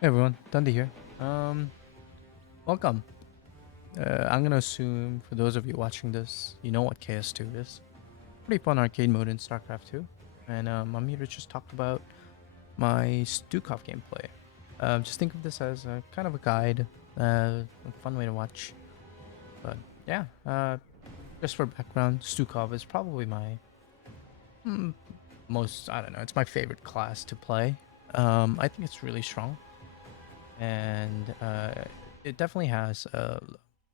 Hey everyone, Dundy here. Welcome. I'm gonna assume for those of you watching this, you know what KS2 is. Pretty fun arcade mode in StarCraft 2, and I'm here to just talk about my Stukov gameplay. Just think of this as a kind of a guide, a fun way to watch. But yeah, just for background, Stukov is probably my most, I don't know, it's my favorite class to play. I think it's really strong. And it definitely has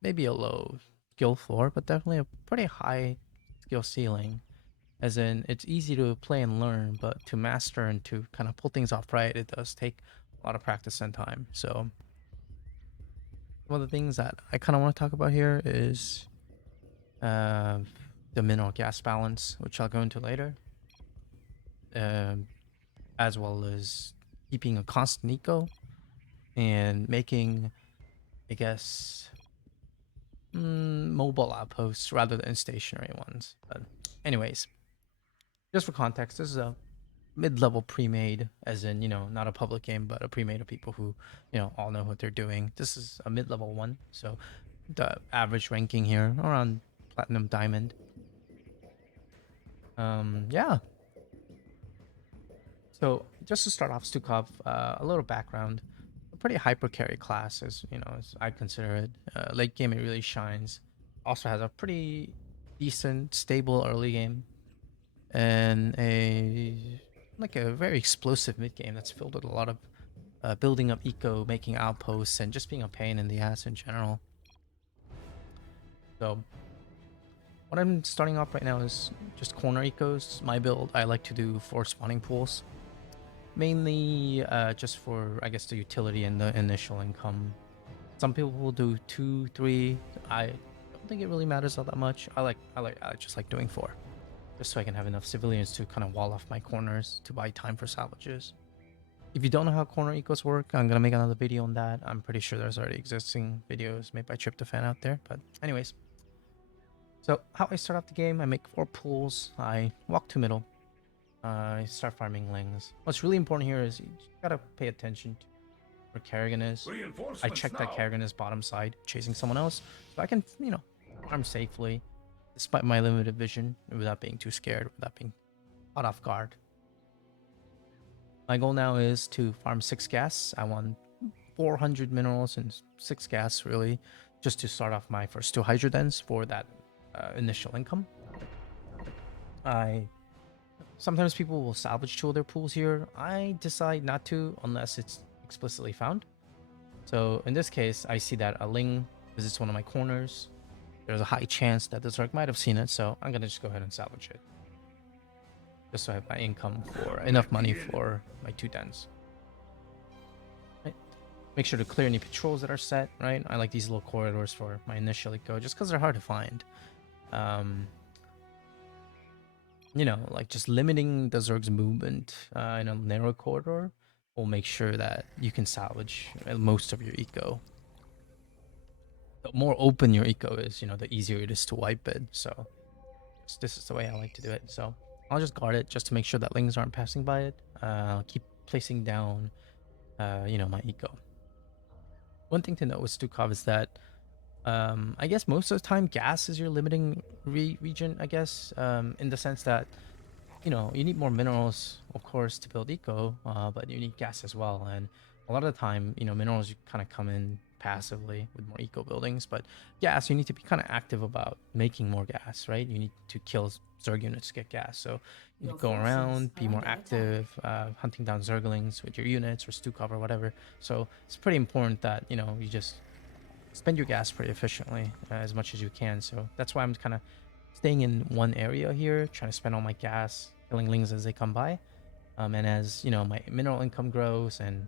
maybe a low skill floor, but definitely a pretty high skill ceiling. As in, it's easy to play and learn, but to master and to kind of pull things off right, it does take a lot of practice and time. So, one of the things that I kind of want to talk about here is uh, the mineral gas balance, which I'll go into later, um, as well as keeping a constant eco and making, I guess, mobile outposts rather than stationary ones. But anyways, just for context, this is a mid-level pre-made, as in, not a public game, but a pre-made of people who, all know what they're doing. This is a mid-level one, so the average ranking here around platinum diamond. Yeah. So just to start off, Stukov, a little background. A pretty hypercarry class, as I consider it. Late game, it really shines. Also has a pretty decent, stable early game and a very explosive mid game that's filled with a lot of building up eco, making outposts, and just being a pain in the ass in general. So what I'm starting off right now is just corner ecos. My build, I like to do 4 spawning pools, mainly just for, I guess, the utility and the initial income. Some people will do 2, 3. I don't think it really matters all that much. I just like doing 4, just so I can have enough civilians to kind of wall off my corners to buy time for salvages. If you don't know how corner ecos work, I'm gonna make another video on that. I'm pretty sure there's already existing videos made by Tryptophan out there. But anyways, so how I start off the game, I make 4 pools. I walk to middle. I start farming lings. What's really important here is you gotta pay attention to where Kerrigan is. I Reinforcements check that now. Kerrigan is bottom side, chasing someone else, so I can, farm safely, despite my limited vision, without being too scared, without being caught off guard. My goal now is to farm 6 gas. I want 400 minerals and 6 gas, really, just to start off my first 2 hydrodens for that initial income. I Sometimes people will salvage 2 of their pools here. I decide not to unless it's explicitly found. So in this case, I see that a ling visits one of my corners. There's a high chance that the Zerg might have seen it, so I'm gonna just go ahead and salvage it, just so I have my income for enough money for my 2 dens. Right? Make sure to clear any patrols that are set. Right? I like these little corridors for my initial eco, just because they're hard to find. Um, like just limiting the Zerg's movement in a narrow corridor will make sure that you can salvage most of your eco. The more open your eco is, the easier it is to wipe it. So this is the way I like to do it. So I'll just guard it just to make sure that lings aren't passing by it. I'll keep placing down, my eco. One thing to note with Stukov is that I guess most of the time gas is your limiting region, I guess, in the sense that you need more minerals, of course, to build eco, but you need gas as well. And a lot of the time, minerals kind of come in passively with more eco buildings, but gas, you need to be kind of active about making more gas, right? You need to kill Zerg units to get gas. So you need Your to go forces around, are be more under attack. active, hunting down Zerglings with your units or Stukov or whatever. So it's pretty important that, you just spend your gas pretty efficiently as much as you can. So that's why I'm kind of staying in one area here, trying to spend all my gas killing lings as they come by. And as my mineral income grows and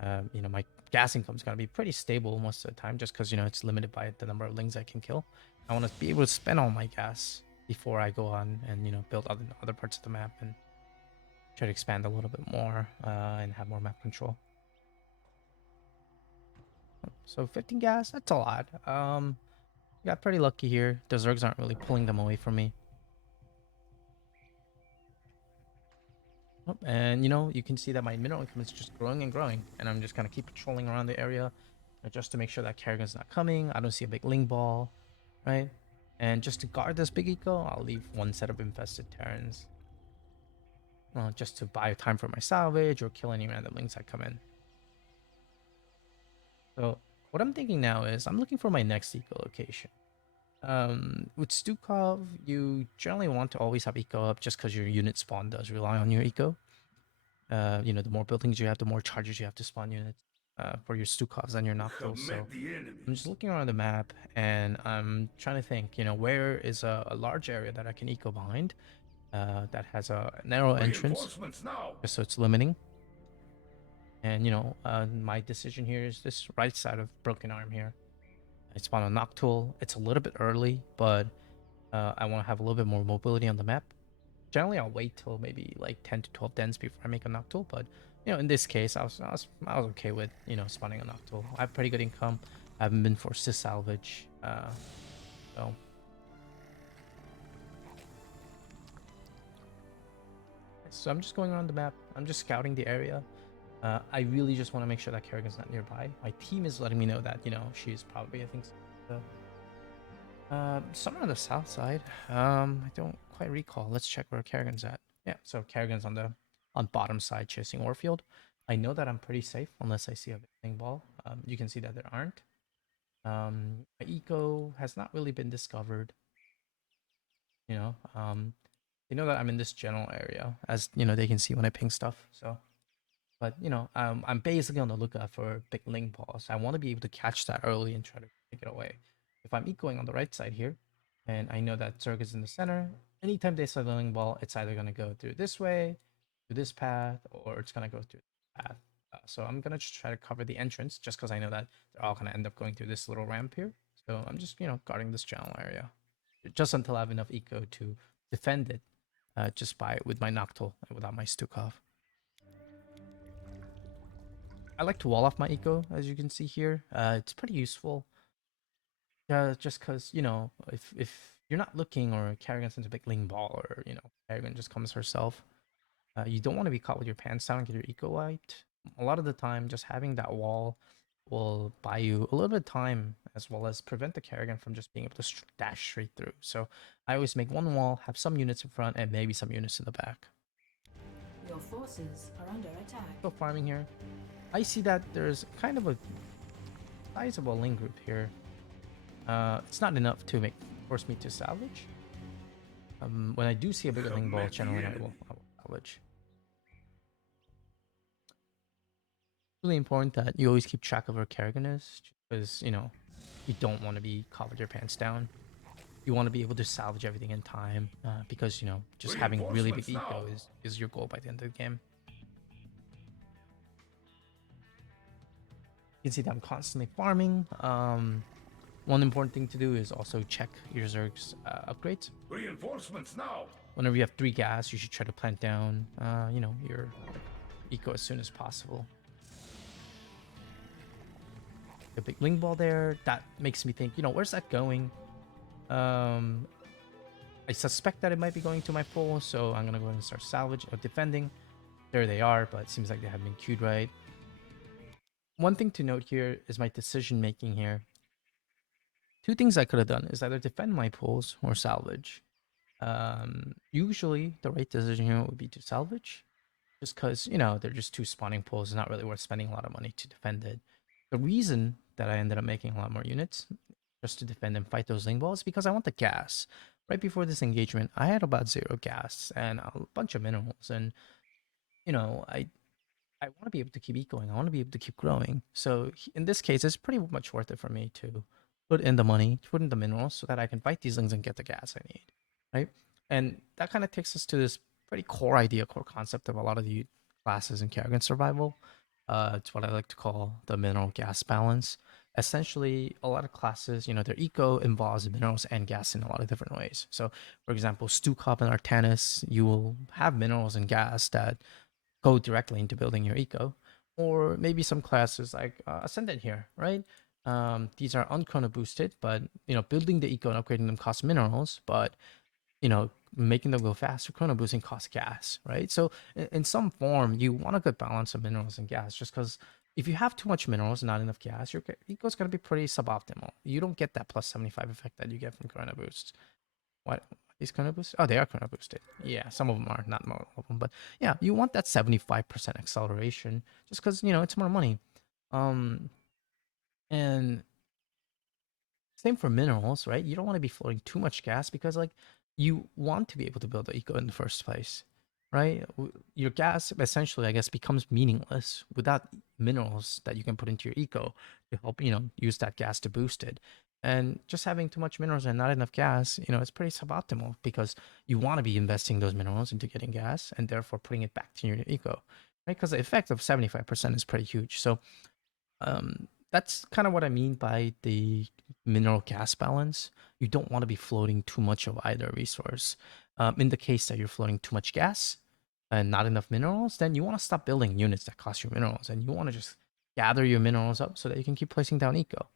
my gas income is gonna be pretty stable most of the time, just because it's limited by the number of lings I can kill. I want to be able to spend all my gas before I go on and build other parts of the map and try to expand a little bit more and have more map control. So 15 gas, that's a lot. Got pretty lucky here. The Zergs aren't really pulling them away from me. Oh, and you know, you can see that my mineral income is just growing and growing, and I'm just gonna keep patrolling around the area just to make sure that Kerrigan's not coming. I don't see a big ling ball, right? And just to guard this big eco, I'll leave one set of infested Terrans, just to buy time for my salvage or kill any random lings that come in. So what I'm thinking now is I'm looking for my next eco location. With Stukov, you generally want to always have eco up just because your unit spawn does rely on your eco. You know, the more buildings you have, the more charges you have to spawn units for your Stukovs and your You have Noctils. met So the enemy. I'm just looking around the map and I'm trying to think, you know, where is a large area that I can eco behind that has a narrow entrance, Reinforcements now. just so it's limiting. And, you know, my decision here is this right side of Broken Arm here. I spawn a Noctool. It's a little bit early, but I want to have a little bit more mobility on the map. Generally, I'll wait till maybe like 10 to 12 dens before I make a Noctool, but you know, in this case, I was okay with, you know, spawning a Noctool. I have pretty good income. I haven't been forced to salvage. So so I'm just going around the map. I'm just scouting the area. I really just want to make sure that Kerrigan's not nearby. My team is letting me know that, you know, she's probably, I think so. Somewhere on the south side. I don't quite recall. Let's check where Kerrigan's at. Yeah, so Kerrigan's on bottom side chasing Orfield. I know that I'm pretty safe unless I see a big ball. You can see that there aren't. My eco has not really been discovered. You know, they know that I'm in this general area, as you know, they can see when I ping stuff. So, but you know, I'm basically on the lookout for big ling balls. I want to be able to catch that early and try to take it away. If I'm ecoing on the right side here, and I know that Zerg is in the center, anytime they see the ling ball, it's either gonna go through this way, through this path, or it's gonna go through this path. So I'm gonna just try to cover the entrance, just because I know that they're all gonna end up going through this little ramp here. So I'm just, you know, guarding this channel area, just until I have enough eco to defend it, just by with my Noctul and without my Stukov. I like to wall off my eco, as you can see here. It's pretty useful. Just because, you know, if you're not looking or Kerrigan sends a big ling ball or, you know, Kerrigan just comes herself, you don't want to be caught with your pants down and get your eco wiped. A lot of the time, just having that wall will buy you a little bit of time as well as prevent the Kerrigan from just being able to dash straight through. So I always make one wall, have some units in front, and maybe some units in the back. Your forces are under attack. So farming here, I see that there's kind of a sizable ling group here. It's not enough to force me to salvage. When I do see a You bigger have ling ball, met the generally enemy. I will salvage. It's really important that you always keep track of where Kerrigan is, because you know you don't want to be caught with your pants down. You want to be able to salvage everything in time, because you know just having really big Reinforcements eco now. is your goal by the end of the game. You can see that I'm constantly farming. One important thing to do is also check your Zerg's upgrades. Reinforcements now. Whenever you have 3 gas, you should try to plant down, you know, your eco as soon as possible. A big ling ball there. That makes me think, you know, where's that going? Um, I suspect that it might be going to my full, so I'm gonna go ahead and start salvage or defending. There they are, but it seems like they haven't been queued right. One thing to note here is my decision making here. Two things I could have done is either defend my pools or salvage. Usually the right decision here would be to salvage, just because, you know, they're just two spawning pools. It's not really worth spending a lot of money to defend it. The reason that I ended up making a lot more units just to defend and fight those ling balls is because I want the gas. Right before this engagement, I had about 0 gas and a bunch of minerals, and you know, I want to be able to keep ecoing. I want to be able to keep growing. So in this case, it's pretty much worth it for me to put in the money, to put in the minerals, so that I can fight these things and get the gas I need, right? And that kind of takes us to this pretty core idea, core concept of a lot of the classes in Kerrigan survival. It's what I like to call the mineral gas balance. Essentially, a lot of classes, you know, their eco involves minerals and gas in a lot of different ways. So, for example, Stukov and Artanis, you will have minerals and gas that go directly into building your eco, or maybe some classes like Ascendant here, right? These are unchrono boosted, but you know, building the eco and upgrading them costs minerals, but making them go faster, chrono boosting costs gas, right? So in some form, you want a good balance of minerals and gas, just because if you have too much minerals and not enough gas, your eco's going to be pretty suboptimal. You don't get that plus 75 effect that you get from chrono boosts. What? These chrono boosts? Oh, they are chrono boosted. Yeah, some of them are, not all of them. But yeah, you want that 75% acceleration just because, it's more money. And same for minerals, right? You don't want to be floating too much gas because like you want to be able to build the eco in the first place, right? Your gas essentially, I guess, becomes meaningless without minerals that you can put into your eco to help, use that gas to boost it. And just having too much minerals and not enough gas, it's pretty suboptimal because you want to be investing those minerals into getting gas and therefore putting it back to your eco, right? Because the effect of 75% is pretty huge. So that's kind of what I mean by the mineral gas balance. You don't want to be floating too much of either resource. In the case that you're floating too much gas and not enough minerals, then you want to stop building units that cost you minerals and you want to just gather your minerals up so that you can keep placing down eco.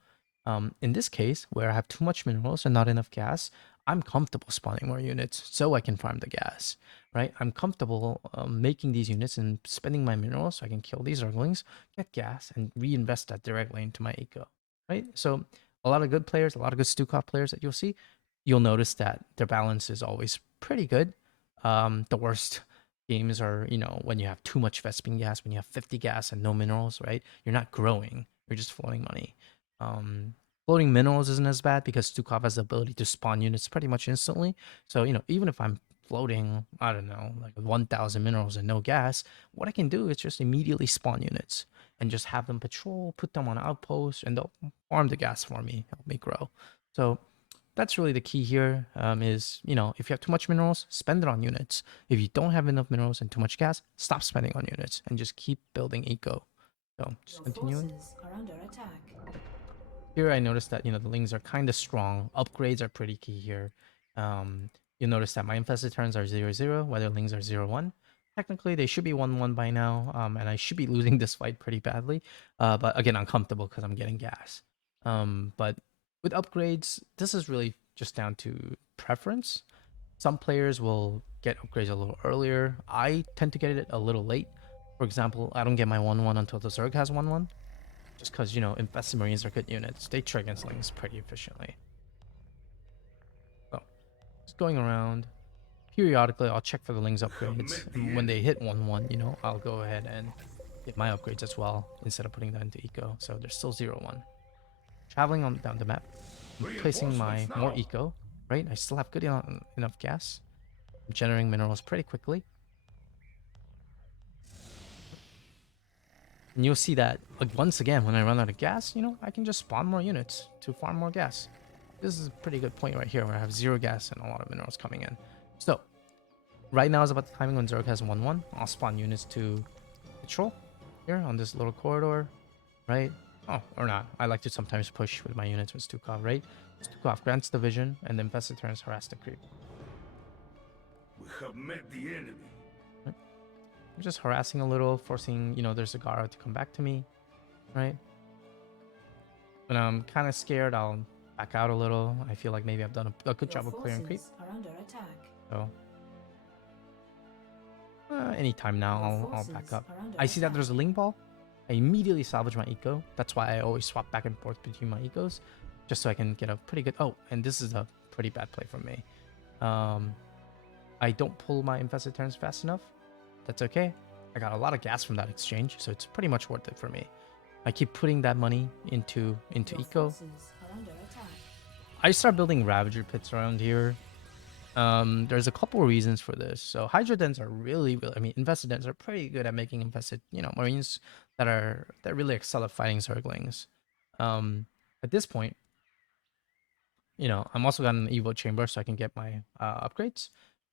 In this case, where I have too much minerals and not enough gas, I'm comfortable spawning more units so I can farm the gas, right? I'm comfortable making these units and spending my minerals so I can kill these Zerglings, get gas, and reinvest that directly into my eco, right? So a lot of good players, a lot of good Stukov players that you'll see, you'll notice that their balance is always pretty good. The worst games are, when you have too much Vespene gas, when you have 50 gas and no minerals, right? You're not growing, you're just floating money. Um, Floating minerals isn't as bad because Stukov has the ability to spawn units pretty much instantly. So, even if I'm floating, I don't know, like 1,000 minerals and no gas, what I can do is just immediately spawn units and just have them patrol, put them on outposts, and they'll farm the gas for me, help me grow. So that's really the key here. Is if you have too much minerals, spend it on units. If you don't have enough minerals and too much gas, stop spending on units and just keep building eco. So just Your continuing. forces are under attack. Here I noticed that the lings are kind of strong. Upgrades are pretty key here. Um, you'll notice that my infested turns are 0-0, whether lings are 0-1. Technically, they should be 1-1 by now, and I should be losing this fight pretty badly. But again, I'm comfortable because I'm getting gas. But with upgrades, this is really just down to preference. Some players will get upgrades a little earlier. I tend to get it a little late. For example, I don't get my 1-1 until the Zerg has 1-1 just because infested marines are good units. They trigger slings pretty efficiently. So just going around periodically, I'll check for the lings upgrades, and when they hit 1-1, I'll go ahead and get my upgrades as well instead of putting that into eco. So there's still 0-1. Traveling on down the map, I'm placing my more eco. Right, I still have good enough gas. I'm generating minerals pretty quickly. And you'll see that once again, when I run out of gas, I can just spawn more units to farm more gas. This is a pretty good point right here where I have 0 gas and a lot of minerals coming in. So right now is about the timing when Zerg has 1-1. I'll spawn units to patrol here on this little corridor, right? Oh, or not. I like to sometimes push with my units with Stukov, right? Stukov grants the vision and then Infested turns harass the creep. We have met the enemy. Right? I'm just harassing a little, forcing, there's a Gara to come back to me, right? When I'm kind of scared, I'll back out a little. I feel like maybe I've done a good job of clearing creep. Are under attack. So anytime now, I'll back up. I see that there's a ling ball. I immediately salvage my eco. That's why I always swap back and forth between my ecos, just so I can get a pretty good. Oh, and this is a pretty bad play from me. I don't pull my infested turns fast enough. That's okay. I got a lot of gas from that exchange, so it's pretty much worth it for me. I keep putting that money into eco. I start building Ravager pits around here. There's a couple reasons for this. So Hydra dens are really, I mean, infested dens are pretty good at making infested, marines that really excel at fighting Zerglings. At this point, I'm also got an Evo chamber so I can get my upgrades.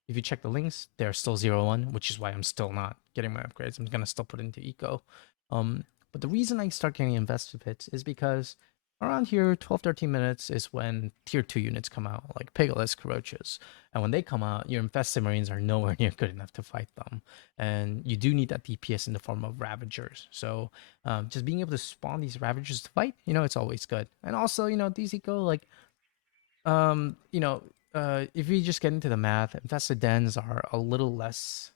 If you check the links, they're still 0-1, which is why I'm still not getting my upgrades. I'm gonna still put it into eco. But the reason I start getting invested pits is because around here, 12-13 minutes is when tier 2 units come out, like Pigalisk Roaches. And when they come out, your infested marines are nowhere near good enough to fight them. And you do need that DPS in the form of Ravagers. So just being able to spawn these Ravagers to fight, it's always good. And also, these eco, like, if you just get into the math, infested dens are a little less.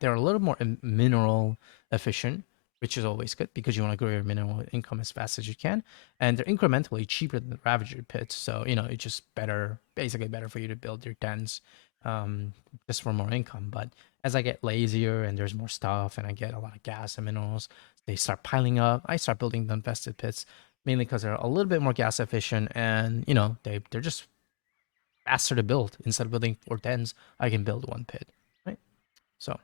They're a little more mineral efficient, which is always good because you want to grow your mineral income as fast as you can, and they're incrementally cheaper than the Ravager pits. So it's just better, basically better for you to build your dens, just for more income. But as I get lazier and there's more stuff, and I get a lot of gas and minerals, they start piling up. I start building the infested pits mainly because they're a little bit more gas efficient, and they're just faster to build. Instead of building 4 dens, I can build 1 pit, right? So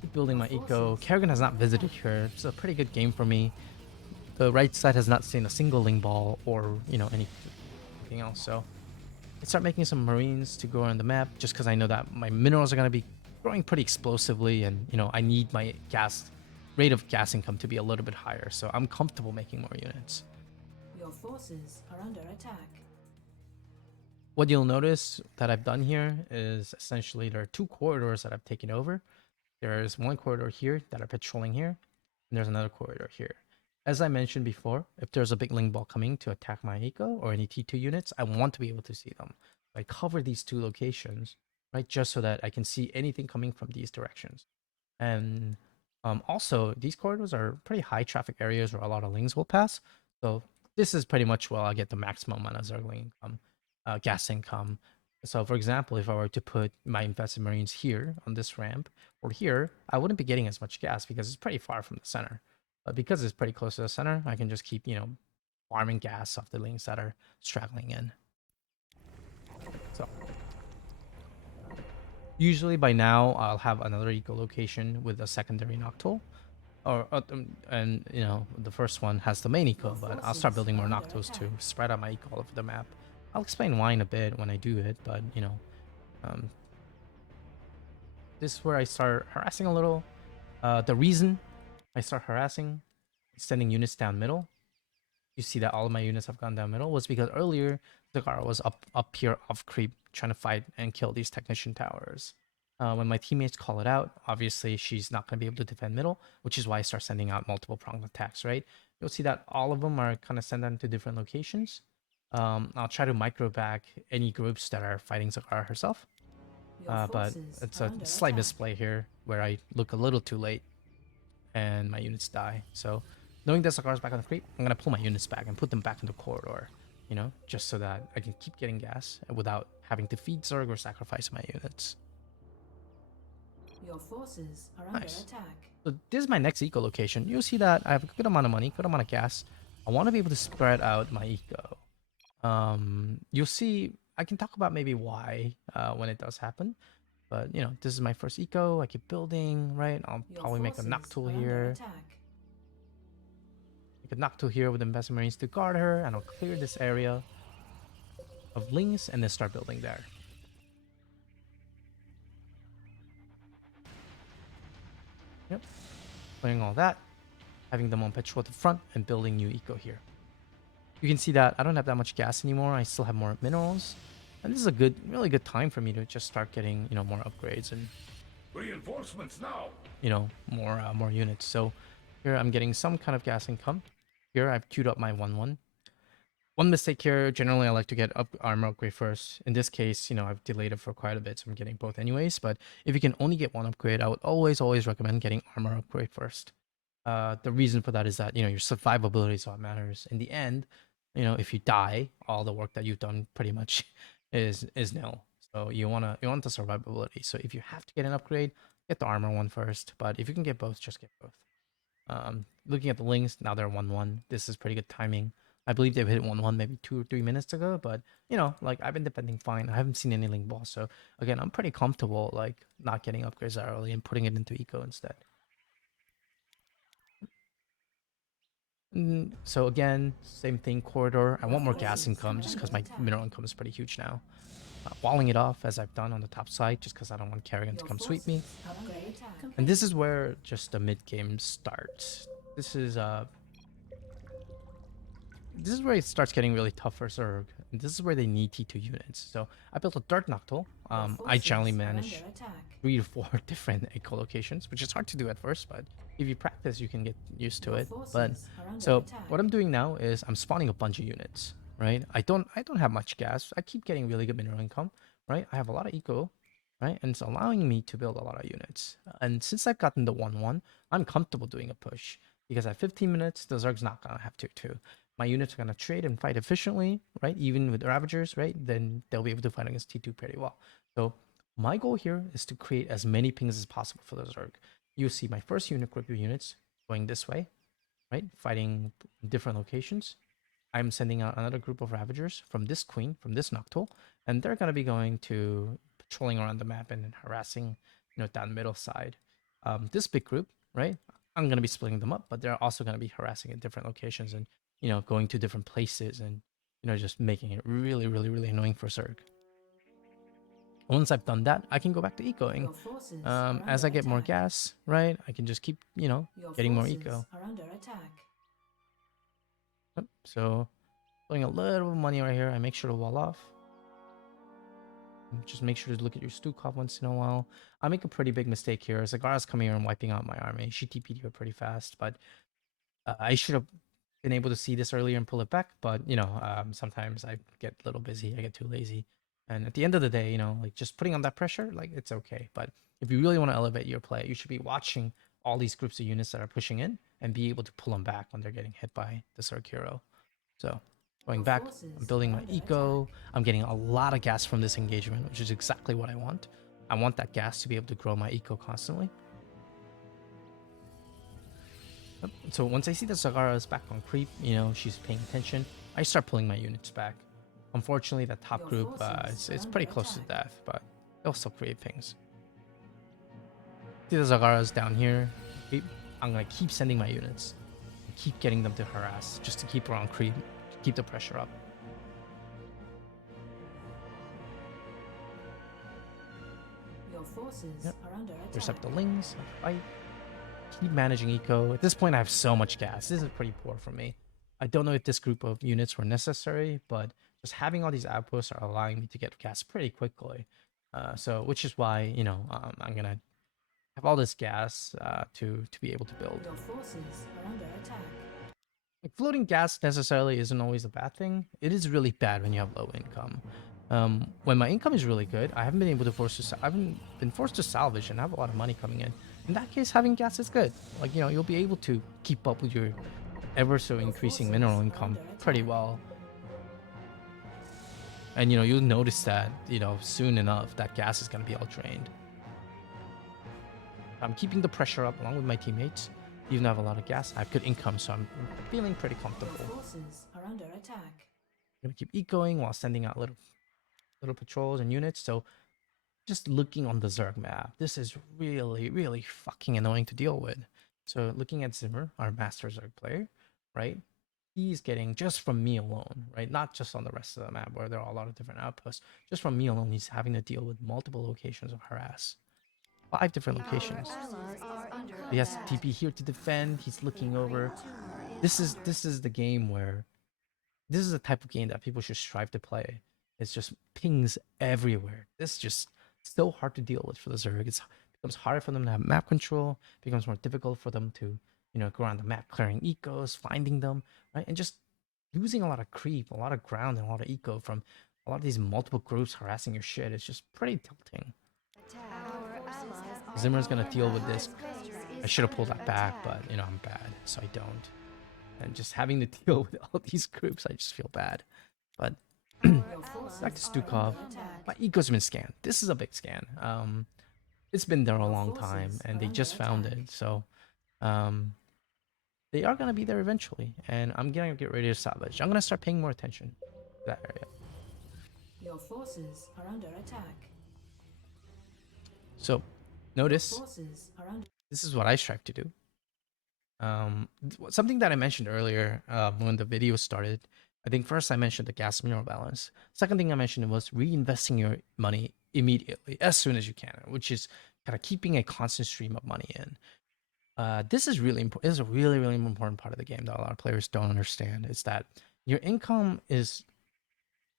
keep building my eco. Kerrigan has not visited here. It's a pretty good game for me. The right side has not seen a single ling ball or anything else. So I start making some marines to go on the map just because I know that my minerals are gonna be growing pretty explosively, and I need my rate of gas income to be a little bit higher. So I'm comfortable making more units. Your forces are under attack. What you'll notice that I've done here is essentially there are 2 corridors that I've taken over. There's 1 corridor here that are patrolling here, and there's another corridor here. As I mentioned before, if there's a big ling ball coming to attack my eco or any T2 units, I want to be able to see them. I cover these 2 locations, right, just so that I can see anything coming from these directions. And also, these corridors are pretty high traffic areas where a lot of lings will pass. So this is pretty much where I'll get the maximum amount of zergling income, gas income. So for example, if I were to put my infested marines here on this ramp or here, I wouldn't be getting as much gas because it's pretty far from the center. But because it's pretty close to the center, I can just keep, farming gas off the lings that are straggling in. So usually by now I'll have another eco location with a secondary noctole, and the first one has the main eco, but I'll start building more noctos to spread out my eco all over the map. I'll explain why in a bit when I do it, but this is where I start harassing a little. The reason I start harassing, sending units down middle, you see that all of my units have gone down middle, was because earlier Zakara was up here off creep trying to fight and kill these technician towers. When my teammates call it out, obviously she's not going to be able to defend middle, which is why I start sending out multiple pronged attacks, right? You'll see that all of them are kind of sent out to different locations. I'll try to micro back any groups that are fighting Zakara herself. But it's a slight misplay here where I look a little too late and my units die. So knowing that Zakara's back on the creep, I'm going to pull my units back and put them back in the corridor, just so that I can keep getting gas without having to feed Zerg or sacrifice my units. Your forces are under attack. So this is my next eco location. You'll see that I have a good amount of money, good amount of gas. I want to be able to spread out my eco. You'll see, I can talk about maybe why when it does happen. But, this is my first eco. I keep building, right? I'll probably make a noctool here. Make a noctool here with Investor Marines to guard her. And I'll clear this area of lings and then start building there. Yep. Clearing all that. Having them on patrol at the front and building new eco here. You can see that I don't have that much gas anymore. I still have more minerals. And this is a really good time for me to just start getting, more upgrades and reinforcements now. More units. So here I'm getting some kind of gas income. Here I've queued up my 1-1. One mistake here, generally I like to get armor upgrade first. In this case, I've delayed it for quite a bit, so I'm getting both anyways. But if you can only get 1 upgrade, I would always recommend getting armor upgrade first. The reason for that is that, your survivability is what matters. In the end, if you die, all the work that you've done pretty much is nil. So you want the survivability. So if you have to get an upgrade, get the armor one first. But if you can get both, just get both. Looking at the links, now they're 1-1. This is pretty good timing. I believe they've hit 1-1 maybe 2 or 3 minutes ago, but I've been defending fine. I haven't seen any link balls. So again, I'm pretty comfortable not getting upgrades that early and putting it into eco instead. So again, same thing, corridor. I want more gas income just because my mineral income is pretty huge now. Walling it off as I've done on the top side just because I don't want Kerrigan to come sweep me. And this is where just the mid game starts. This is where it starts getting really tough for Zerg. And this is where they need T2 units. So I built a Dark Noctole. I generally manage 3 to 4 different eco locations, which is hard to do at first, but if you practice, you can get used to it. But so what I'm doing now is I'm spawning a bunch of units, right? I don't have much gas. I keep getting really good mineral income, right? I have a lot of eco, right? And it's allowing me to build a lot of units. And since I've gotten the 1-1, I'm comfortable doing a push because at 15 minutes, the Zerg's not gonna have tier 2. My units are gonna trade and fight efficiently, right? Even with Ravagers, right? Then they'll be able to fight against T2 pretty well. So my goal here is to create as many pings as possible for the Zerg. You see my first unit group of units going this way, right? Fighting different locations. I'm sending out another group of Ravagers from this Queen, from this Noctowl, and they're going to be going to patrolling around the map and harassing, down middle side. This big group, right? I'm going to be splitting them up, but they're also going to be harassing at different locations and, going to different places and, just making it really, really, really annoying for Zerg. Once I've done that, I can go back to ecoing. Your forces are As I under get more attack. gas, right, I can just keep, Your getting more forces eco. are under attack. Yep, so putting a little bit of money right here, I make sure to wall off. Just make sure to look at your Stukov once in a while. I make a pretty big mistake here. Zagara's coming here and wiping out my army. She TP'd here pretty fast, but I should have been able to see this earlier and pull it back. But, sometimes I get a little busy. I get too lazy. And at the end of the day, like just putting on that pressure, like it's okay. But if you really want to elevate your play, you should be watching all these groups of units that are pushing in and be able to pull them back when they're getting hit by the Zerg hero. So going Your back, forces I'm building are my under eco. attack. I'm getting a lot of gas from this engagement, which is exactly what I want. I want that gas to be able to grow my eco constantly. Yep. So once I see that Zagara is back on creep, she's paying attention, I start pulling my units back. Unfortunately, that top Your group, forces it's are pretty under close to attack. death, but they'll still create pings. See the Zagara's down here. I'm gonna keep sending my units. Keep getting them to harass, just to keep her on creep, keep the pressure up. Your forces Yep. are under attack. Intercept the lings, fight. Keep managing eco. At this point, I have so much gas. This is pretty poor for me. I don't know if this group of units were necessary, but just having all these outposts are allowing me to get gas pretty quickly. Which is why I'm gonna have all this gas to be able to build. Your forces are under attack. Like floating gas necessarily isn't always a bad thing. It is really bad when you have low income. When my income is really good, I haven't been forced to salvage and have a lot of money coming in. In that case, having gas is good. Like you'll be able to keep up with your ever so increasing mineral income pretty well. And you'll notice that soon enough that gas is gonna be all drained. I'm keeping the pressure up along with my teammates. Even though I have a lot of gas, I have good income, so I'm feeling pretty comfortable. Your forces are under attack. I'm gonna keep ecoing while sending out little patrols and units. So just looking on the Zerg map, this is really, really fucking annoying to deal with. So looking at Zimmer, our master Zerg player, right? He's getting, just from me alone, right? Not just on the rest of the map where there are a lot of different outposts. Just from me alone, he's having to deal with multiple locations of harass. 5 different locations. He has TP here to defend. He's looking over. This is the game where this is the type of game that people should strive to play. It's just pings everywhere. This is just so hard to deal with for the Zerg. It becomes harder for them to have map control. It becomes more difficult for them to, go around the map clearing ecos, finding them, right? And just losing a lot of creep, a lot of ground, and a lot of eco from a lot of these multiple groups harassing your shit. It's just pretty tilting. Zimmer's gonna deal with this. I should have pulled that back, but I'm bad, so I don't. And just having to deal with all these groups, I just feel bad. But back to Stukov. My eco's been scanned. This is a big scan. It's been there a long time, and they just found it, so they are gonna be there eventually. And I'm gonna get ready to salvage. I'm gonna start paying more attention to that area. Your forces are under attack. So, notice Forces are under. this is what I strive to do. Something that I mentioned earlier when the video started. I think first I mentioned the gas mineral balance. Second thing I mentioned was reinvesting your money immediately, as soon as you can, which is kind of keeping a constant stream of money in. This is really important. This is a really, really important part of the game that a lot of players don't understand. Is that your income is,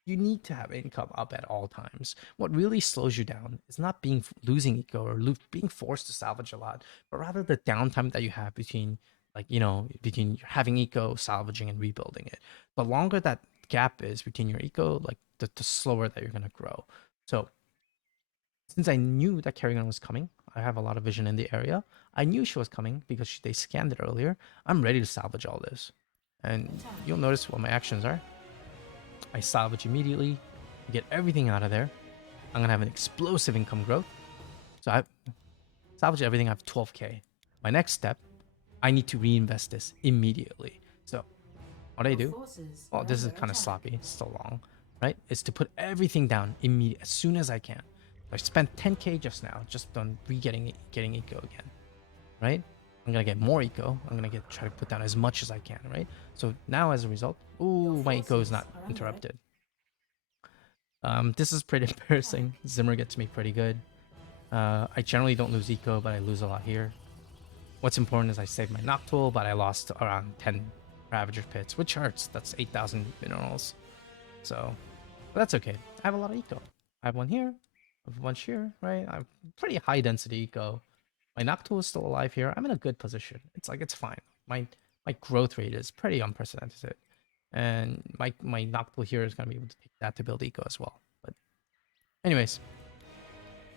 you need to have income up at all times. What really slows you down is not losing eco or being forced to salvage a lot, but rather the downtime that you have between, like, between having eco, salvaging, and rebuilding it. The longer that gap is between your eco, like the slower that you're gonna grow. So since I knew that Kerrigan was coming, I have a lot of vision in the area. I knew she was coming because they scanned it earlier. I'm ready to salvage all this. And you'll notice what my actions are. I salvage immediately, get everything out of there. I'm gonna have an explosive income growth. So I salvage everything, I have 12k. My next step, I need to reinvest this immediately. So what I do, well, this is kind of sloppy, it's still long, right? Is to put everything down immediately as soon as I can. I spent 10k just now, just on getting eco again, right? I'm gonna get more eco. I'm gonna try to put down as much as I can, right? So now as a result, ooh, my eco is not interrupted. This is pretty embarrassing. Zimmer gets me pretty good. I generally don't lose eco, but I lose a lot here. What's important is I saved my Noctool, but I lost around 10 Ravager pits, which hurts. That's 8,000 minerals. So, but that's okay. I have a lot of eco. I have one here, I have a bunch here, right? I have pretty high density eco. My Noctool is still alive here. I'm in a good position. It's fine. My growth rate is pretty unprecedented. And my Noctool here is gonna be able to take that to build eco as well. But anyways,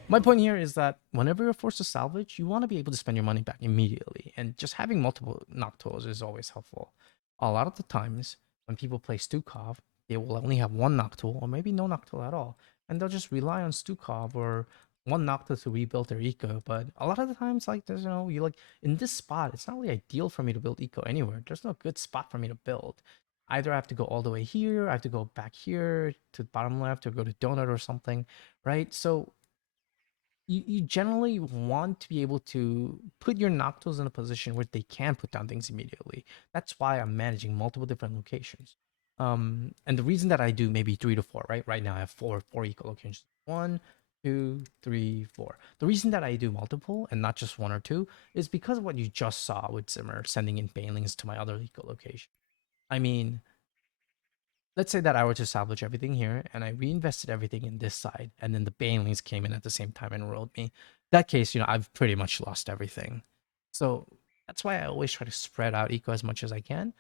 my point here is that whenever you're forced to salvage, you want to be able to spend your money back immediately. And just having multiple Noctools is always helpful. A lot of the times when people play Stukov, they will only have one Noctool or maybe no Noctool at all. And they'll just rely on Stukov or one Noctool to rebuild their eco. But a lot of the times, like, there's, you like, in this spot, it's not really ideal for me to build eco anywhere. There's no good spot for me to build. Either I have to go all the way here, I have to go back here to the bottom left, or go to Donut or something, right? So you generally want to be able to put your Noctools in a position where they can put down things immediately. That's why I'm managing multiple different locations. And the reason that I do maybe 3 to 4, right? Right now I have four eco locations. 1, 2, 3, 4. The reason that I do multiple and not just 1 or 2 is because of what you just saw with Zimmer sending in banelings to my other eco location. I mean, let's say that I were to salvage everything here and I reinvested everything in this side, and then the banelings came in at the same time and rolled me. That case, I've pretty much lost everything. So that's why I always try to spread out eco as much as I can.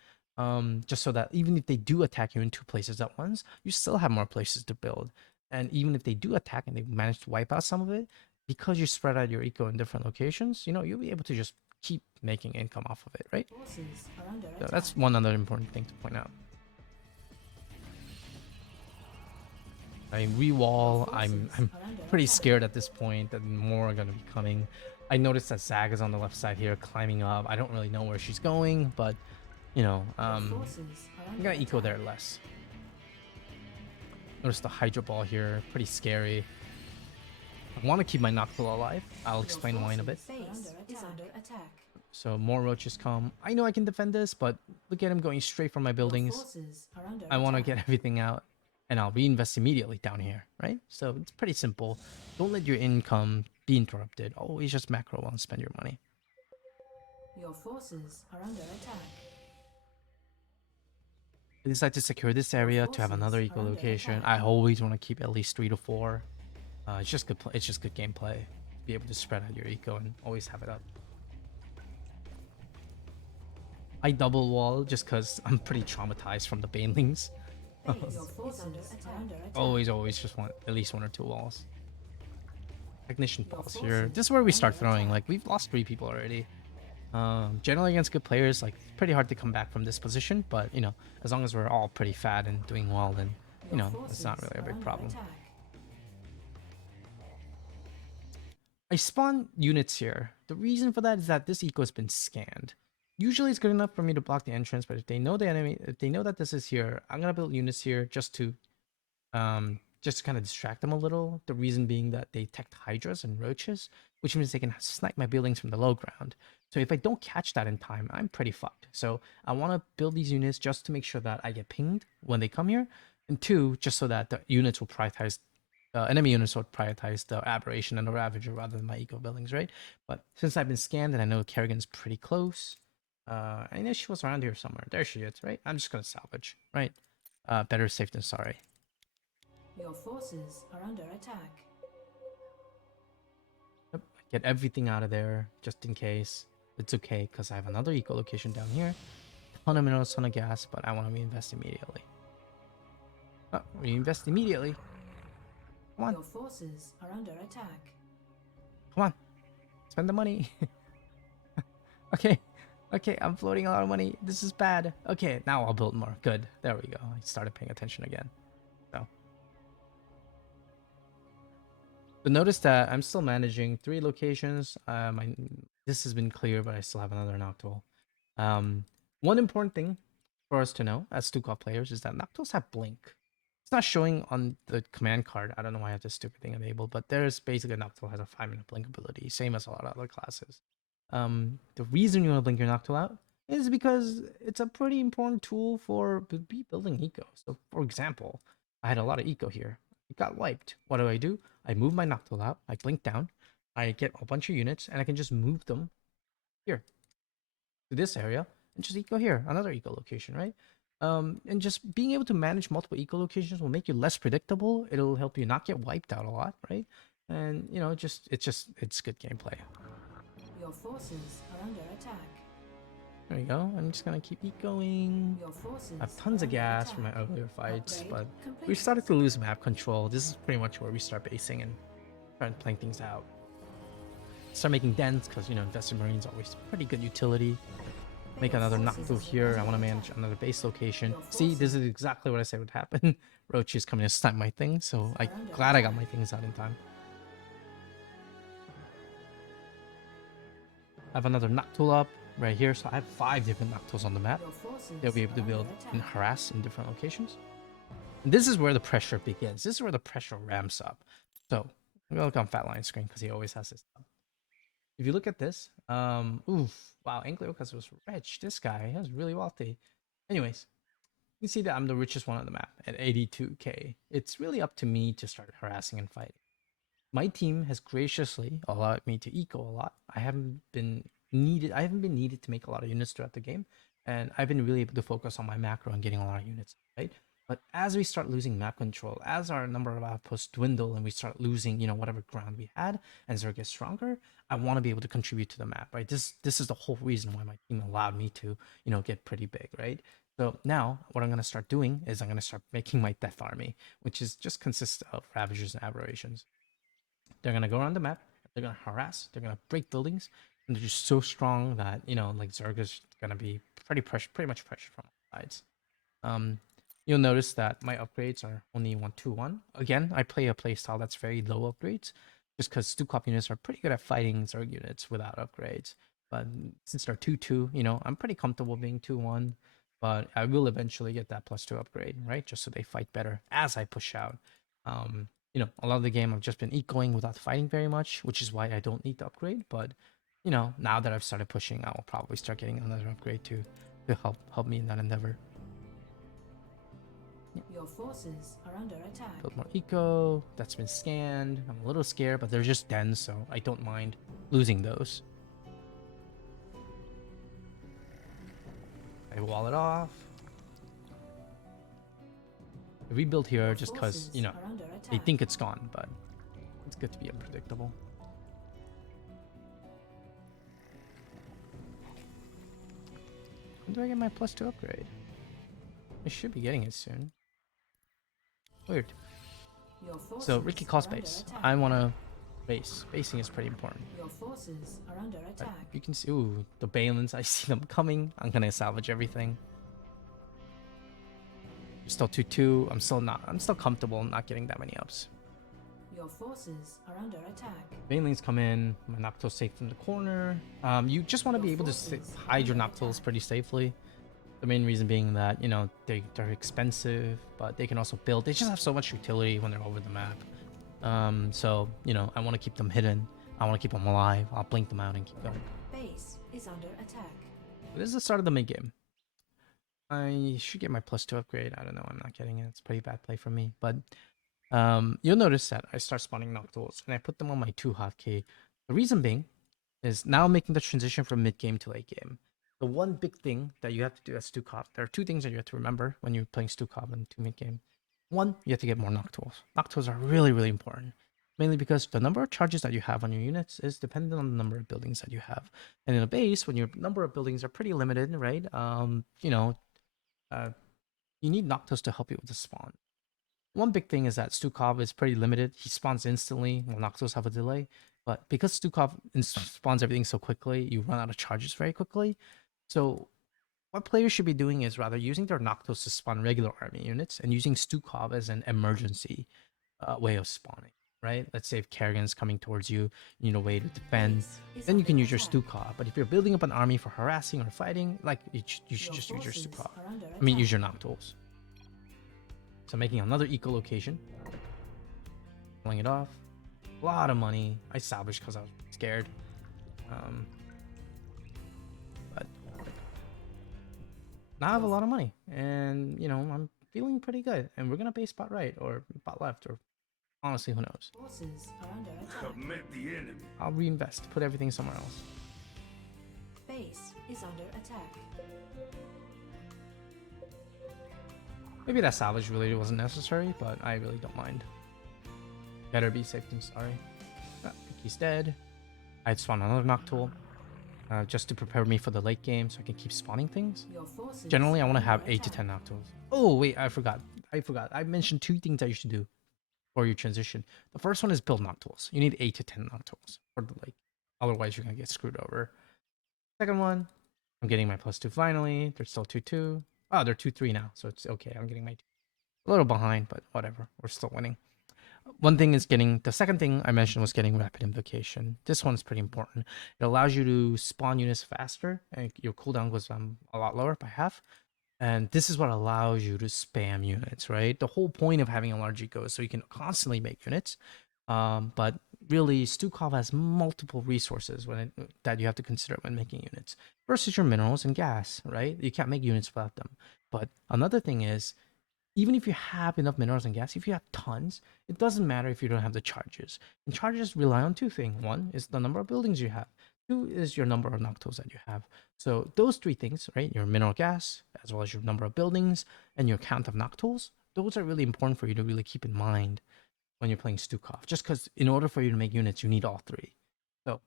Just so that even if they do attack you in 2 places at once, you still have more places to build. And even if they do attack and they manage to wipe out some of it, because you spread out your eco in different locations, you'll be able to just keep making income off of it, right? So that's one other important thing to point out. I re-wall. I'm pretty scared at this point that more are gonna be coming. I noticed that Zag is on the left side here climbing up. I don't really know where she's going, but I'm gonna eco there less. Notice the Hydro Ball here, pretty scary. I want to keep my Noctool alive. I'll explain why in a bit. So more roaches come. I know I can defend this, but look at him going straight for my buildings. I want to get everything out, and I'll reinvest immediately down here, right? So it's pretty simple. Don't let your income be interrupted. Always just macro while and spend your money. Your forces are under attack. I decide to secure this area to have another eco location. I always want to keep at least 3 to 4. It's just good. It's just good gameplay. Be able to spread out your eco and always have it up. I double wall just because I'm pretty traumatized from the banelings. Always just want at least 1 or 2 walls. Technician pulse here. This is where we start throwing. Like, we've lost 3 people already. Generally against good players, like, it's pretty hard to come back from this position, but as long as we're all pretty fat and doing well, then it's not really a big problem. I spawn units here. The reason for that is that this eco has been scanned. Usually it's good enough for me to block the entrance, but if they know the enemy, if they know that this is here, I'm gonna build units here just to kind of distract them a little. The reason being that they detect hydras and roaches, which means they can snipe my buildings from the low ground. So if I don't catch that in time, I'm pretty fucked. So I want to build these units just to make sure that I get pinged when they come here, and 2, just so that the units will prioritize. Enemy units will prioritize the aberration and the ravager rather than my eco buildings, right? But since I've been scanned and I know Kerrigan's pretty close, I know she was around here somewhere. There she is, right? I'm just gonna salvage, right? Better safe than sorry. Your forces are under attack. Yep, get everything out of there just in case. It's okay because I have another eco location down here. Ton of minerals, ton of gas, but I want to reinvest immediately. Oh, reinvest immediately. Come on, Your forces are under attack. come on. Spend the money. Okay. Okay, I'm floating a lot of money. This is bad. Okay, now I'll build more. Good. There we go. I started paying attention again. So, notice that I'm still managing 3 locations. This has been clear, but I still have another Noctool. One important thing for us to know as Stukov players is that Noctools have blink. It's not showing on the command card. I don't know why I have this stupid thing enabled, but there's basically Noctool has a 5-minute blink ability, same as a lot of other classes. The reason you want to blink your Noctool out is because it's a pretty important tool for building eco. So, for example, I had a lot of eco here. It got wiped. What do? I move my Noctool out. I blink down. I get a bunch of units, and I can just move them here to this area and just eco here, another eco location, right? And just being able to manage multiple eco locations will make you less predictable. It'll help you not get wiped out a lot, right? And you know, it's good gameplay. Your forces are under attack. There we go. I'm just gonna keep ecoing. Your forces I have tons are of under gas from my attack. earlier fights, Upgrade but we complete. started to lose map control. This is pretty much where we start basing and start playing things out. Start making dens because you know invested marine's always pretty good utility. Make another Noctool here. I want to manage another base location. See, this is exactly what I said would happen. Roach is coming to snipe my thing, so I'm glad I got my things out in time. I have another Noctool up right here, so I have 5 different Noctools on the map. Your forces They'll be able to are build under and attack. harass in different locations. And this is where the pressure begins. This is where the pressure ramps up. So I'm gonna look on Fatline's screen because he always has this up. If you look at this, oof, wow, Angliokas was rich. This guy is really wealthy. Anyways, you can see that I'm the richest one on the map at 82k. It's really up to me to start harassing and fighting. My team has graciously allowed me to eco a lot. I haven't been needed to make a lot of units throughout the game, and I've been really able to focus on my macro and getting a lot of units, right? But as we start losing map control, as our number of outposts dwindle and we start losing, you know, whatever ground we had, and Zerg gets stronger, I want to be able to contribute to the map, right? This is the whole reason why my team allowed me to, you know, get pretty big, right? So now what I'm gonna start doing is I'm gonna start making my death army, which is just consists of Ravagers and Aberrations. They're gonna go around the map. They're gonna harass. They're gonna break buildings, and they're just so strong that you know, like Zerg is gonna be pretty much pressured from all sides. Um, you'll notice that my upgrades are only 1-2-1. Again, I play a playstyle that's very low upgrades, just because Stukov units are pretty good at fighting Zerg units without upgrades. But since they're 2-2, you know, I'm pretty comfortable being 2-1. But I will eventually get that +2 upgrade, right? Just so they fight better as I push out. You know, a lot of the game I've just been ecoing without fighting very much, which is why I don't need to upgrade. But you know, now that I've started pushing, I will probably start getting another upgrade to help me in that endeavor. Your forces are under attack. Build more eco. That's been scanned. I'm a little scared, but they're just dens, so I don't mind losing those. I wall it off. I rebuild here Your just because, you forces know, are under they attack. think it's gone, but it's good to be unpredictable. When do I get my +2 upgrade? I should be getting it soon. Weird. Your forces So Ricky are calls under base. attack. I want to base. Basing is pretty important. Your forces are under But attack. you can see, ooh, the Balins. I see them coming. I'm gonna salvage everything. Still 2-2. I'm still comfortable not getting that many ups. Your forces are under attack. Banelings come in. My Noctool's safe from the corner. You just want to be able to hide your Noctool's pretty safely. The main reason being that, you know, they're expensive, but they can also build. They just have so much utility when they're over the map. So, you know, I want to keep them hidden. I want to keep them alive. I'll blink them out and keep going. Base is under attack. This is the start of the mid game. I should get my +2 upgrade. I don't know. I'm not getting it. It's a pretty bad play from me. But you'll notice that I start spawning Noctools and I put them on my 2 hotkey. The reason being is now making the transition from mid game to late game. The one big thing that you have to do as Stukov, there are 2 things that you have to remember when you're playing Stukov and 2 mid game. One, you have to get more Noctools. Noctools are really, really important. Mainly because the number of charges that you have on your units is dependent on the number of buildings that you have. And in a base, when your number of buildings are pretty limited, right? You know, you need Noctools to help you with the spawn. One big thing is that Stukov is pretty limited. He spawns instantly, while Noctos have a delay. But because Stukov spawns everything so quickly, you run out of charges very quickly. So what players should be doing is rather using their Noctos to spawn regular army units and using Stukov as an emergency way of spawning, right? Let's say if Kerrigan's coming towards you, you need a way to defend, then you can use your Stukov. But if you're building up an army for harassing or fighting, like you should just use your Stukov. I mean, use your Noctos. So making another ecolocation, pulling it off. A lot of money. I salvaged because I was scared. But now I have a lot of money, and you know I'm feeling pretty good. And we're gonna base spot right or spot left, or honestly, who knows? Forces are under We attack. have met the enemy. I'll reinvest, put everything somewhere else. Base is under attack. Maybe that salvage really wasn't necessary, but I really don't mind. Better be safe than sorry. He's dead. I'd spawn another Noctool just to prepare me for the late game so I can keep spawning things. Your forces Generally, I want to are have under 8 to attack. 10 Noctools. Oh, wait, I forgot. I mentioned 2 things that you should do for your transition. The first one is build Noctools. You need 8 to 10 Noctools for the late. Otherwise, you're going to get screwed over. Second one, I'm getting my +2 finally. They're still 2-2. Oh, they're 2-3 now, so it's okay. I'm getting my a little behind, but whatever. We're still winning. One thing is getting the second thing I mentioned was getting rapid invocation. This one's pretty important. It allows you to spawn units faster, and your cooldown goes a lot lower by half. And this is what allows you to spam units, right? The whole point of having a large eco is so you can constantly make units. But really, Stukov has multiple resources that you have to consider when making units. First is your minerals and gas, right? You can't make units without them. But another thing is, even if you have enough minerals and gas, if you have tons, it doesn't matter if you don't have the charges. And charges rely on 2 things. One is the number of buildings you have. 2 is your number of Noctos that you have. So those 3 things, right? Your mineral gas, as well as your number of buildings, and your count of Noctos, those are really important for you to really keep in mind when you're playing Stukov. Just because in order for you to make units, you need all 3. So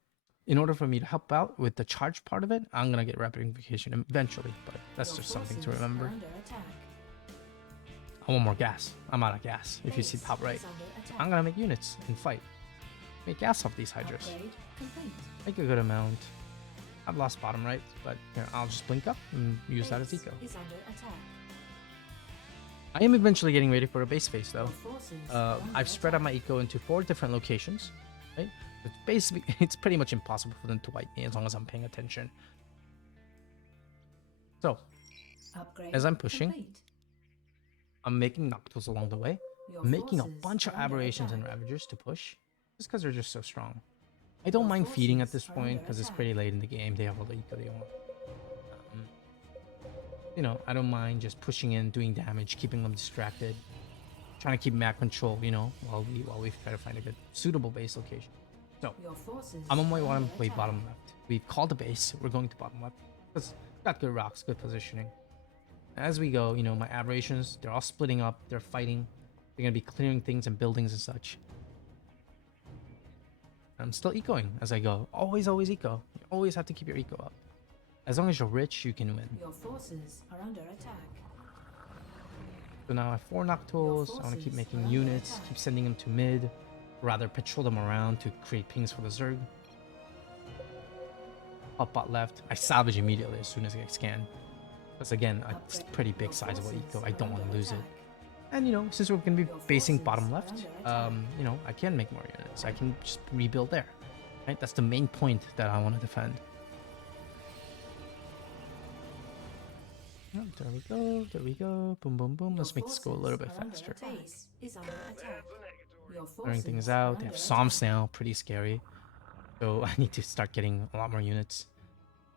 in order for me to help out with the charge part of it, I'm going to get rapid invocation eventually. But that's Your just something to forces remember. are under attack. I want more gas. I'm out of gas. If you see top right, Base is under attack. I'm gonna make units and fight. Make gas off these hydras. Upgrade complete. Make a good amount. I've lost bottom right, but here, I'll just blink up and use that as Base eco. is under attack. I am eventually getting ready for a base phase though. Your forces are under I've spread out my eco into 4 different locations. Right? It's basically it's pretty much impossible for them to wipe me as long as I'm paying attention. So Upgrade as I'm pushing, complete. I'm making Noctos along the way. Your I'm making a forces bunch of are under aberrations and attack. ravagers to push, just because they're just so strong. I don't Your mind feeding at forces this are point under because it's attack. pretty late in the game. They have all the eco they want. You know, I don't mind just pushing in, doing damage, keeping them distracted, trying to keep map control. You know, while we try to find a good suitable base location. So Your forces I'm on my are way under attack. bottom left. We've called the base. We're going to bottom left because got good rocks, good positioning. As we go, you know, my aberrations, they're all splitting up. They're fighting. They're going to be clearing things and buildings and such. I'm still ecoing as I go. Always eco. You always have to keep your eco up. As long as you're rich, you can win. Your forces are under attack. So now I have 4 Noctols. I want to keep forces making are under units, attack. keep sending them to mid. Rather patrol them around to create pings for the Zerg. Up bot left. I salvage immediately as soon as I get scanned. Because again, it's Upgrade. pretty big Your sizable forces eco. I are don't want to under lose it. attack. And you know, since we're going to be Your basing forces bottom are left, under attack. you know, I can make more units. I can just rebuild there. Right? That's the main point that I want to defend. Oh, there we go. There we go. Boom, boom, boom. Your Let's make this go a little bit forces are under faster. attack. Base is under attack. Your Clearing things forces are out. They have under Psalms attack. now. Pretty scary. So I need to start getting a lot more units.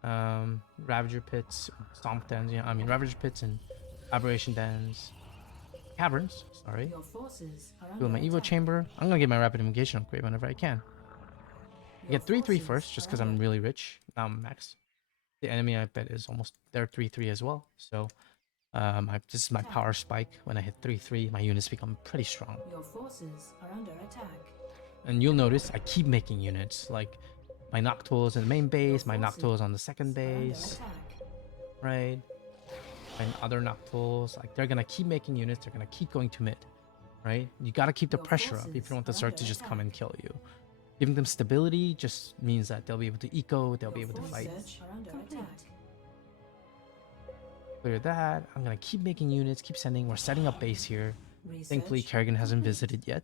Ravager pits, Stomp dens. Yeah, I mean Ravager pits and Aberration dens. Caverns. Sorry. Your forces are Build under my Evo attack. chamber. I'm gonna get my rapid invocation upgrade whenever I can. Your Get 3-3 forces first, just are because under I'm really rich. Now I'm max. The enemy I bet is almost there 3-3 as well. So this is my power spike. When I hit 3-3, my units become pretty strong. Your forces are under attack. And you'll notice I keep making units. Like my Noctols in the main base, my Noctols on the second Are under base, attack. right? And other Noctols, like they're gonna keep making units. They're gonna keep going to mid. right? You got to keep the Your pressure up if you forces don't want the are Zerg under to just come and attack. kill you. Giving them stability just means that they'll be able to eco, they'll be able to fight. Research are under attack. Clear that. I'm gonna keep making units, keep sending. We're setting up base here. Thankfully, Research Kerrigan hasn't complete. visited yet.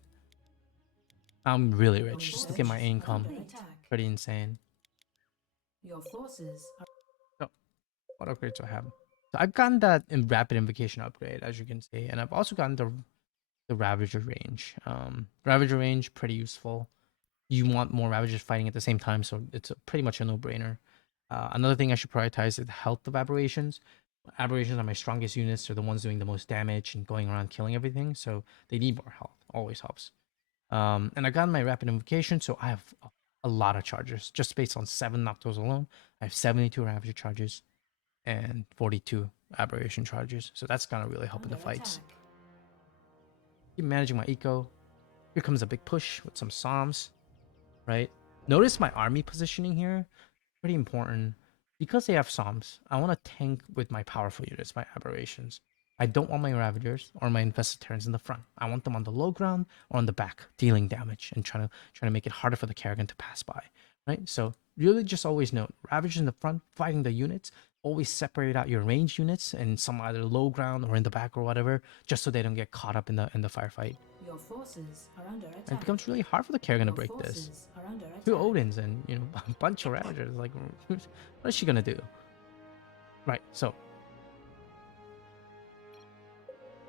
I'm really Your rich. Just look at my research income. complete. Pretty insane. Your forces are So, what upgrades do I have? So I've gotten that in rapid invocation upgrade, as you can see, and I've also gotten the Ravager range. Ravager range, pretty useful. You want more Ravagers fighting at the same time, so it's pretty much a no-brainer. Another thing I should prioritize is the health of aberrations. Aberrations are my strongest units. They're the ones doing the most damage and going around killing everything, so they need more health. Always helps. And I got my rapid invocation, so I have a lot of charges. Just based on 7 Noctos alone, I have 72 Ravager charges and 42 aberration charges. So that's gonna really help in under the fights. attack. Keep managing my eco. Here comes a big push with some Psalms, right? Notice my army positioning here. Pretty important. Because they have Psalms, I want to tank with my powerful units, my aberrations. I don't want my Ravagers or my Infested Terrans in the front. I want them on the low ground or on the back, dealing damage and trying to make it harder for the Kerrigan to pass by, right? So really just always note, Ravagers in the front, fighting the units, always separate out your range units and some either low ground or in the back or whatever, just so they don't get caught up in the firefight. Your forces are under attack. And it becomes really hard for the Kerrigan to Your break this. forces are under attack. 2 Odins and, you know, a bunch of Ravagers. Like, what is she gonna do? Right, so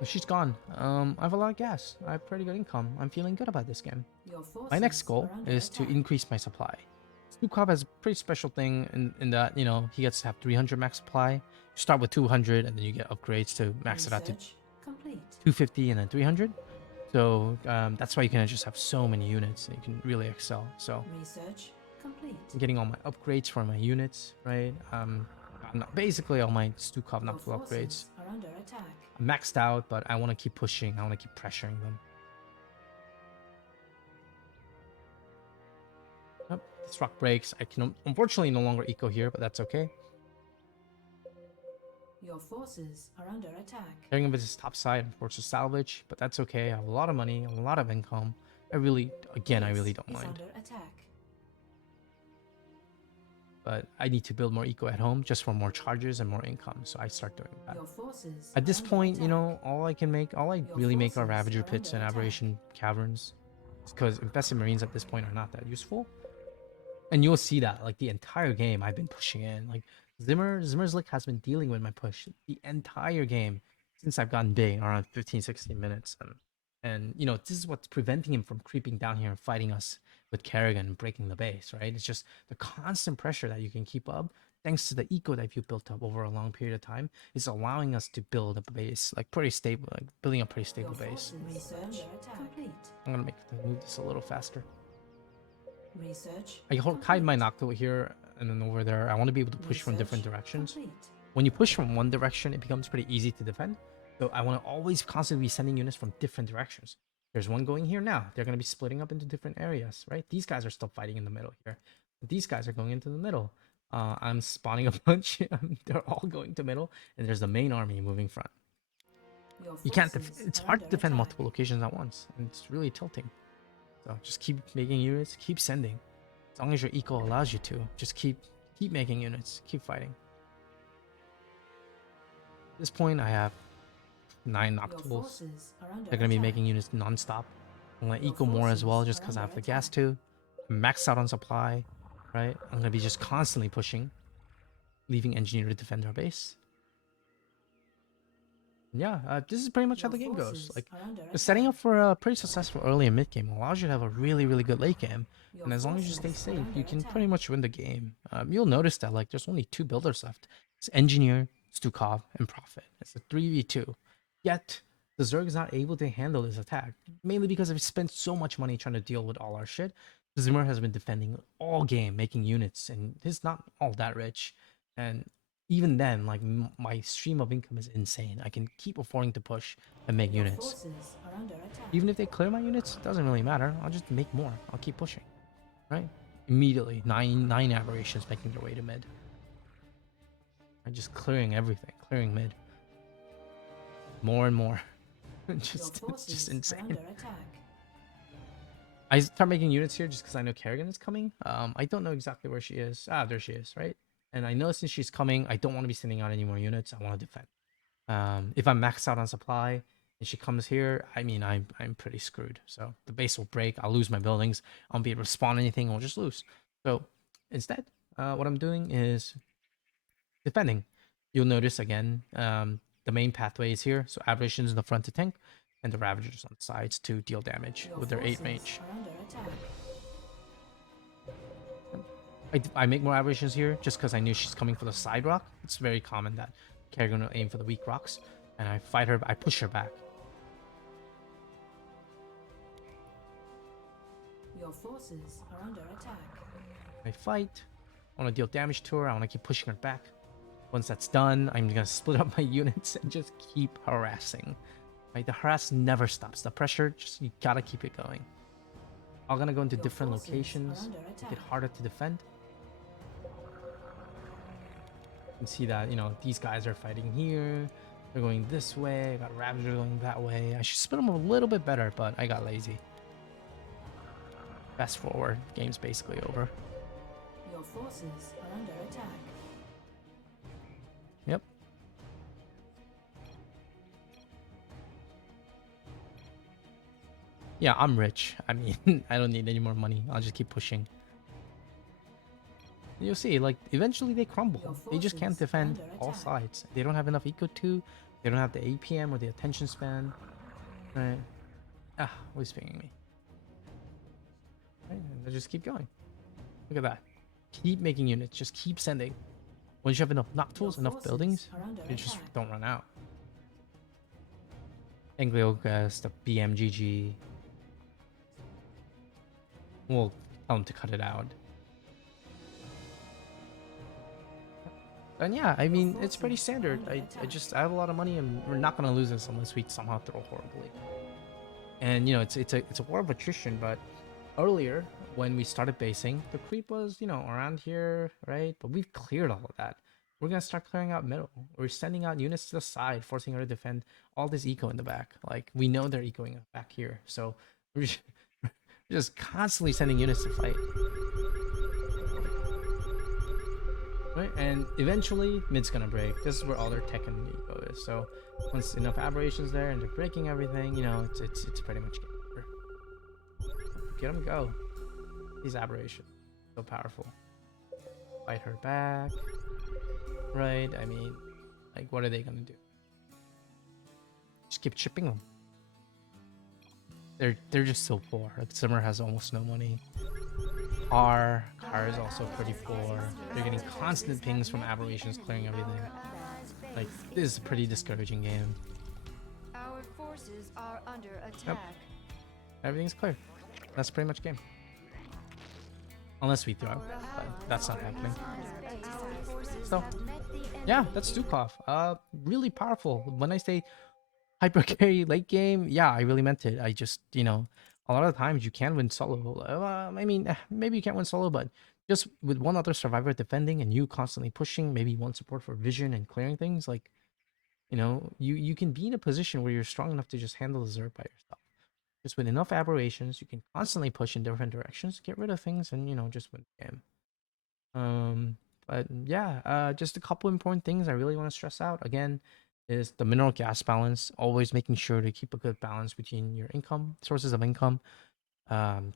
she's gone. I have a lot of gas. I have pretty good income. I'm feeling good about this game. Your forces My next goal are under is to attack. increase my supply. Stukov has a pretty special thing in that, you know, he gets to have 300 max supply. You start with 200 and then you get upgrades to max it out to Research complete. 250 and then 300. So that's why you can just have so many units and you can really excel. So Research complete. I'm getting all my upgrades for my units, right? Basically all my Stukov Your Noctul upgrades. forces are under attack. I'm maxed out, but I want to keep pushing. I want to keep pressuring them. Yep, this rock breaks. I can unfortunately no longer eco here, but that's okay. Your forces are under attack. Carrying with his top side, unfortunately salvage, but that's okay. I have a lot of money, a lot of income. I really don't Base is mind. under attack. But I need to build more eco at home just for more charges and more income. So I start doing that. Your forces At are this under point, attack. you know, all I really make are forces Ravager are pits under and attack. Aberration caverns. Because Infested Marines at this point are not that useful. And you'll see that, like, the entire game I've been pushing in. Like, Zimmerslick has been dealing with my push the entire game since I've gotten big, around 15, 16 minutes. And you know, this is what's preventing him from creeping down here and fighting us with Kerrigan and breaking the base, right? It's just the constant pressure that you can keep up, thanks to the eco that you built up over a long period of time, is allowing us to build a base, like, pretty stable, like, building a pretty stable Your base. forces research complete. I'm gonna move this a little faster. Research I hide complete. my Noctul here and then over there. I want to be able to push from different Research directions. complete. When you push from one direction, it becomes pretty easy to defend. So I want to always constantly be sending units from different directions. There's one going here now. They're going to be splitting up into different areas, right? These guys are still fighting in the middle here. These guys are going into the middle. I'm spawning a bunch. They're all going to middle. And there's the main army moving front. Your You can't. forces It's are hard to under defend attack. multiple locations at once. And it's really tilting. So just keep making units. Keep sending. As long as your eco allows you to. Just keep making units. Keep fighting. At this point, I have 9 Your Noctuls. forces are under They're going to be attack. making units non-stop. I'm going to Your eco more as well forces just are because I have under the gas attack. too. I'm maxed out on supply, right? I'm going to be just constantly pushing, leaving engineer to defend our base. And yeah, this is pretty much how Your the game goes. forces Like, are under setting attack. up for a pretty successful early and mid game allows you to have a really, really good late game. Your And as long as you stay forces are safe, under you can attack. pretty much win the game. You'll notice that, like, there's only 2 builders left. It's Engineer, Stukov, and Prophet. It's a 3v2. Yet, the Zerg is not able to handle this attack. Mainly because I've spent so much money trying to deal with all our shit. Zimmer has been defending all game, making units, and he's not all that rich. And even then, like, my stream of income is insane. I can keep affording to push and make Your units. forces are under attack. Even if they clear my units, it doesn't really matter. I'll just make more. I'll keep pushing. Right? Immediately, nine aberrations making their way to mid. I'm just clearing everything, clearing mid. More and more. Your It's forces just are insane. under attack. I start making units here just because I know Kerrigan is coming. I don't know exactly where she is. Ah, there she is, right? And I know since she's coming, I don't want to be sending out any more units. I want to defend. If I'm maxed out on supply and she comes here, I mean, I'm pretty screwed. So the base will break. I'll lose my buildings. I won't be able to spawn anything. I'll just lose. So instead, what I'm doing is defending. You'll notice again, the main pathway is here. So aberrations in the front to tank, and the ravagers on the sides to deal damage Your with their 8 forces mage. are under attack. I make more aberrations here just because I knew she's coming for the side rock. It's very common that Kerrigan will aim for the weak rocks, and I fight her. I push her back. Your forces are under attack. I fight. I want to deal damage to her. I want to keep pushing her back. Once that's done, I'm gonna split up my units and just keep harassing. Right, the harass never stops. The pressure, just you gotta keep it going. I'm gonna go into Your different forces are locations, under make attack. it harder to defend. You can see that, you know, these guys are fighting here. They're going this way. I got Ravager going that way. I should split them a little bit better, but I got lazy. Fast forward, game's basically over. Your forces are under attack. Yep. Yeah, I'm rich. I mean, I don't need any more money. I'll just keep pushing. You'll see, like, eventually they crumble. They just can't forces are defend under all attack. sides. They don't have enough eco 2. They don't have the APM or the attention span. Right. Ah, who's pinging me? Right, and they just keep going. Look at that. Keep making units. Just keep sending. Once you have enough knock Your tools, enough forces buildings, are under you just attack. don't run out. Angliogas, the BMGG. We'll tell them to cut it out. And yeah, I mean, it's pretty standard. I have a lot of money, and we're not gonna lose this unless we somehow throw horribly. And you know, it's a war of attrition. But earlier, when we started basing, the creep was, you know, around here, right? But we've cleared all of that. We're gonna start clearing out middle. We're sending out units to the side, forcing her to defend all this eco in the back. Like, we know they're ecoing back here, so we're just, we're just constantly sending units to fight. Right, and eventually mid's gonna break. This is where all their tech and eco is. So once enough aberrations there and they're breaking everything, you know, it's pretty much game over. Get them go. These aberrations, so powerful. Fight her back. Right, I mean, like, what are they gonna do? Just keep chipping them. They're just so poor. Like, Simmer has almost no money. Car is also pretty poor. They're getting constant pings from aberrations clearing everything. Like, this is a pretty discouraging game. Our forces are under attack. Yep. Everything's clear. That's pretty much game. Unless we throw, but that's not happening. So, yeah, that's Stukov. Really powerful. When I say Hypercarry late game, yeah, I really meant it. I just, you know, a lot of times you can win solo. I mean, maybe you can't win solo, but just with one other survivor defending and you constantly pushing, maybe one support for vision and clearing things, like, you know, you can be in a position where you're strong enough to just handle the Zerg by yourself. Just with enough aberrations, you can constantly push in different directions, get rid of things, and, you know, just win the game. But yeah, just a couple important things I really want to stress out again is the mineral gas balance. Always making sure to keep a good balance between your income sources of income.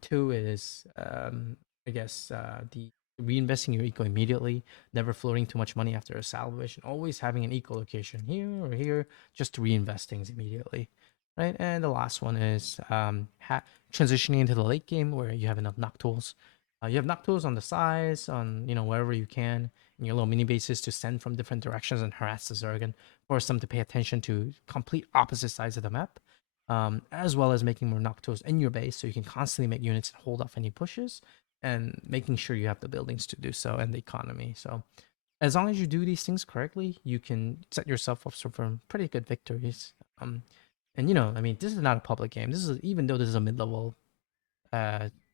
Two is I guess the reinvesting your eco immediately, never floating too much money after a salvage, and always having an eco location here or here just to reinvest things immediately. Right, and the last one is transitioning into the late game where you have enough knock tools. You have knock tools on the sides, on, you know, wherever you can in your little mini bases to send from different directions and harass the Zerg and force them to pay attention to complete opposite sides of the map, as well as making more knock tools in your base so you can constantly make units and hold off any pushes, and making sure you have the buildings to do so and the economy. So as long as you do these things correctly, you can set yourself up for pretty good victories. And you know, I mean, this is not a public game. This is, even though this is a mid-level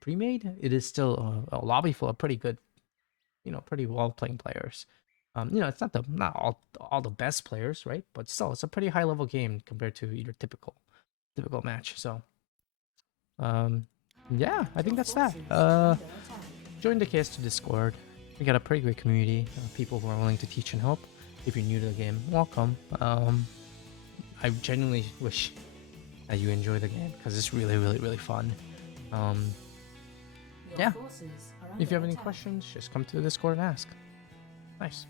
pre-made, it is still a lobby full of pretty good, you know, pretty well-playing players. You know, it's not all the best players, right? But still, it's a pretty high-level game compared to your typical difficult match. So, yeah, I think Your that's that. forces are under attack. Join the KS2 Discord. We got a pretty great community of people who are willing to teach and help. If you're new to the game, welcome. I genuinely wish that you enjoy the game because it's really, really, really fun. Your Yeah. forces are If you have under any attack. questions, just come to the Discord and ask. Nice.